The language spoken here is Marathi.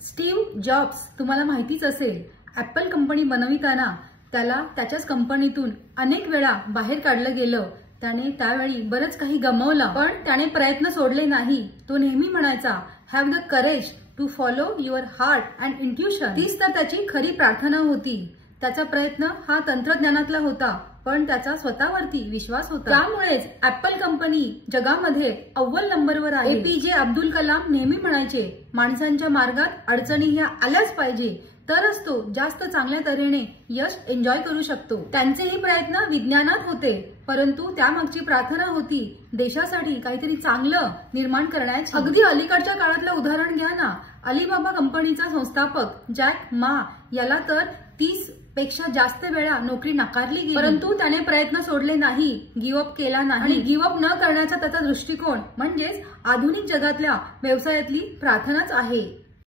स्टीव्ह जॉब्स तुम्हाला माहितीच असेल, ऍपल कंपनी बनविताना त्याला त्याच्याच कंपनीतून अनेक वेळा बाहेर काढलं गेलं. त्याने त्यावेळी बरंच काही गमावलं, पण त्याने प्रयत्न सोडले नाही. तो नेहमी म्हणायचा, have the courage to follow your heart and intuition. तीच तर त्याची खरी प्रार्थना होती. त्याचा प्रयत्न हा तंत्रज्ञानातला होता, पण त्याचा स्वतःवरती विश्वास होता. त्यामुळेच ऍपल कंपनी जगामध्ये अव्वल नंबरवर आहे. एपीजे अब्दुल कलाम नेहमी म्हणायचे, माणसांच्या मार्गात अडचणी ह्या आल्याच पाहिजे, तरच तो जास्त चांगल्या तऱ्हेने यश एन्जॉय करू शकतो. त्यांचेही प्रयत्न विज्ञानात होते, परंतु त्यामागची प्रार्थना होती देशासाठी काहीतरी चांगलं निर्माण करण्याची. अगदी अलीकडच्या काळातलं उदाहरण घ्या ना. अलिबाबा कंपनीचा संस्थापक जॅक मा याला तर 30 पेक्षा जास्त वेळा नोकरी नाकारली गेली, परंतु त्याने प्रयत्न सोडले नाही, गिव्हअप केला नाही. आणि गिव्हअप न करण्याचा त्याचा दृष्टिकोन म्हणजेच आधुनिक जगातल्या व्यवसायातली प्रार्थनाच आहे.